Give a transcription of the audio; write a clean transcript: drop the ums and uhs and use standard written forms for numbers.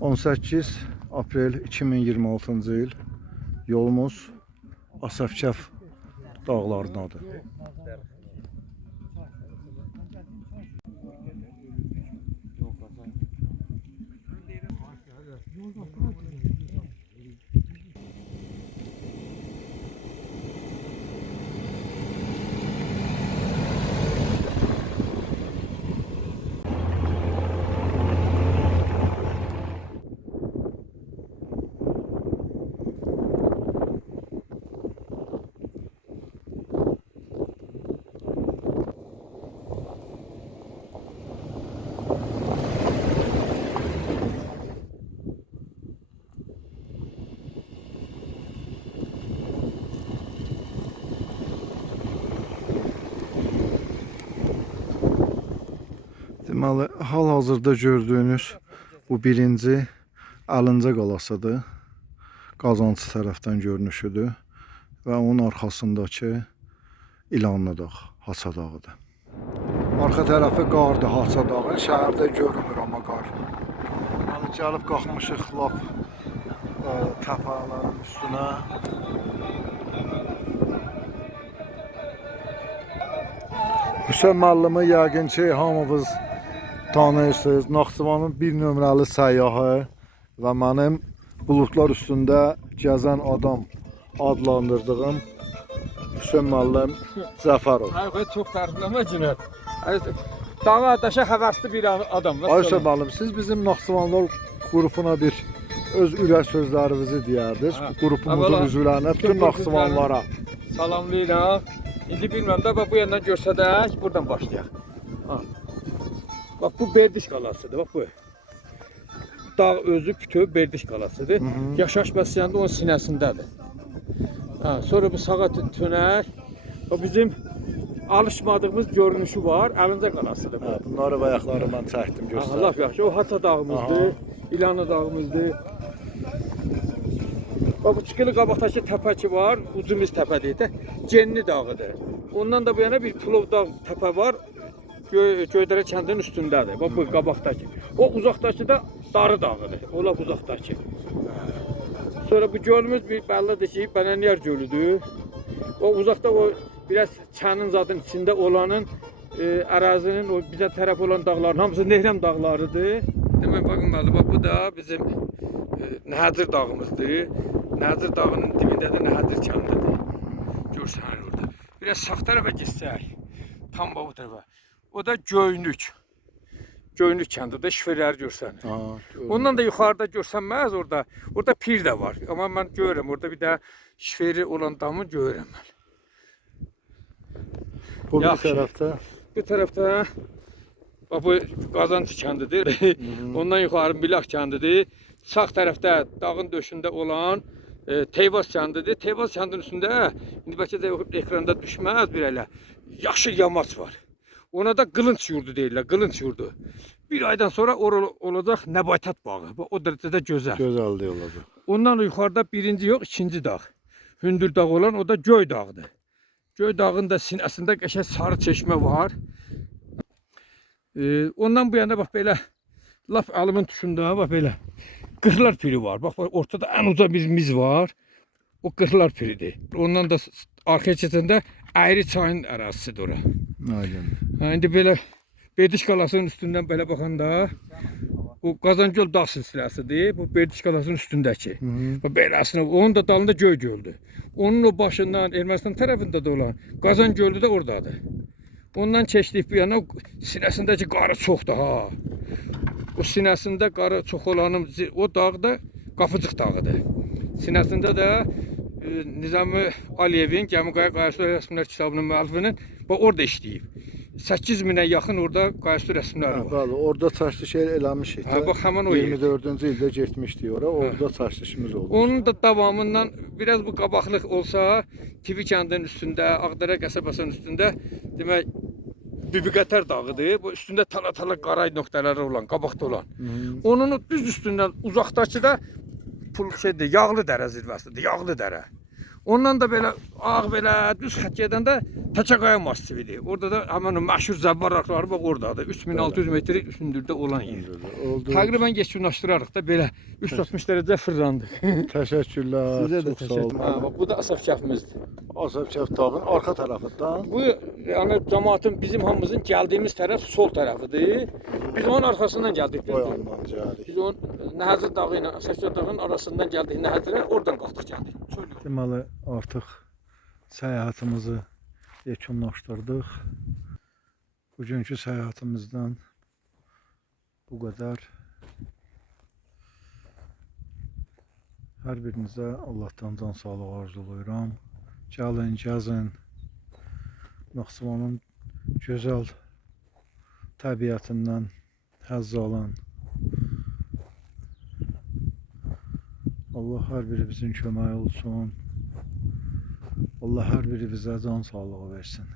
18 aprel 2026-cı il yolumuz Asafkəf dağlarındadır. Deməli, hal-hazırda gördüyünüz bu birinci Əlincə qalasıdır. Qazancı tərəfdən görünüşüdür və onun arxasındakı İlanlı dağ, Haça dağıdır. Arxa tərəfi qardır, Haça dağı. Şəhərdə görünmür amma qar. Deməli, gəlib qalxmışıq lap təpələrin üstünə. Hüseyn müəllimi yəqin ki, hamımız tanıyırsınız. Naxçıvanın bir nömrəli səyyahı və mənim buludlar üstündə gəzən adam adlandırdığım Hüseyn müəllim Cəfərov. Hayır, çok tərifləmə Cüneyt. Dağa daşa xəbərsiz bir adam. Hüseyn müəllim, siz bizim Naxçıvanlar qrupuna bir öz ürək sözlərinizi deyərdiniz. Qrupumuzun üzvlərinə, bütün Naxçıvanlara. Salamlayıram. İndi bilməm də bu yandan görsədək, buradan başlayaq. Bax bu Berdiş qalasıdır, bax bu. Dağ özü bütöv Berdiş qalasıdır. Yaşayış məsələsində onun sinəsindədir. Sonra bu sağa dönək. O bizim alışmadığımız görünüşü var, Əlincə qalasıdır. Bunları bayaqları mən çəkdim, göstərdim. Allah yaxşı, o Haça dağımızdır, İlanlı dağımızdır. Bax bu çıxılı qabaqdakı təpə ki var, ucumuz təpədir də, Genli dağıdır. Ondan da bu yana bir Pulov dağ təpə var, Göydərə kəndinin üstündədir. Bax bu qabaqdakı. O uzaqdakı da Darı dağıdır, o lap uzaqdakı. Sonra bu gölümüz bir bəllidir ki, Bənəniyar gölüdür. O uzaqda o biraz kənin zadın içində olanın ərazinin o bizə tərəf olan dağların hamısı Nehrəm dağlarıdır. Demək baxın bəli, bax bu da bizim Nəhəcir dağımızdır. Nəhəcir dağının dibində də Nəhəcir kəndidir. Görsənir orada. Biraz sağ tərəfə getsək, tam bu tərəfə. O da Göynük. Göynük kəndidir, şifrləri görsənir. Ondan da yuxarıda görsənməz orada. Orada pir də var. Amma mən görürəm, orada bir də şifreri olan damı görürəm mən. Bu bir tərəfdə? Bu tərəfdə bax bu Qazancı kəndidir. Ondan yuxarı Bilaq kəndidir. Sağ tərəfdə dağın döşündə olan Teyvaz kəndidir. Teyvaz kəndinin üstündə indi bəlkə də ekranda düşməz bir elə yaşıl yamaç var. Ona da Qılınc yurdu deyirlər, Qılınc yurdu. Bir aydan sonra olacaq Nəbatat bağı. O dərəcədə gözəl. Gözəllik olacaq. Ondan yuxarıda birinci yox, ikinci dağ. Hündür dağ olan o da Göy dağıdır. Göy dağın da sinəsində qəşəng sarı çeşmə var. Ondan bu yana bax belə laf alımın tuşunda bax belə Qırlar piri var. Bax ortada ən uca bir miz var. O Qırlar piridir. Ondan da arxaya keçəndə Əyri çayın ərazisidir ora. İndi belə Berdiş qalasının üstündən belə baxanda o Qazancöl dağ silsiləsidir. Bu Berdiş qalasının üstündəki. Beləsinə onun da dalında Göy göldür. Onun o başından Ermənistan tərəfində də olan Qazan gölü də oradadır. Ondan keçdik bu yana sinəsindəki qarı çoxdur ha. O sinəsində qarı çox olanın o dağ da Qapıcıq dağıdır. Sinəsində də Nizami Aliyevin Gəmi-Qaya Qayasılı Rəsmlər kitabının müəllifinin orada işləyib. 8000'ə yaxın orada qayısı rəsmləri var. Bəli, orada çaşlı şey eləmişik. Bax həmin o yer. 24-cü ildə getmişdik ora, orada çaşlı işimiz oldu. Onun da davamından biraz bu qabaqlıq olsa, Tivi kəndinin üstündə, Ağdərə qəsəbəsinin üstündə demək Bibiqətər dağıdır. Bu üstündə tala-tala qaray nöqtələri olan, qabaqda olan. Onun düz üstündən uzaqdakı da yağlı dərə zirvəsidir, yağlı dərə. Ondan da belə ağ belə düz xətt gedəndə Təkəqaya massividir. Orada da həmin o məşhur zəvvaraqları bax ordadır. 3600 metr üstündürdə olan yer. Oldu. Təqribən yekunlaşdırarıq da belə 360 dərəcə fırlandıq. Təşəkkürlər. Sizə də Çox sağ təşəkkür. olun. Bax bu da Asaf kəfimizdir. Asaf Kəf dağın arxa tərəfindən. Bu yəni cəmaatın bizim hamımızın gəldiyimiz tərəf sol tərəfidir. Biz onun arxasından gəldik. O yandan gəlirik. Biz onun Nəhəcir dağı ilə Əsəkər dağının arasından gəldik Nəhəcirə, oradan qalxdıq gəldik. Çöl yolu. Deməli artıq səyahətimizi yekunlaşdırdıq. Bugünkü səyahətimizdən bu qədər. Hər birinizə Allahdan can sağlığı arzulayıram. Gəlin, gəzin. Naxçıvanın gözəl təbiətindən həzz alın. Allah hər birimizin köməyi olsun. Allah hər birimizə can sağlığı versin.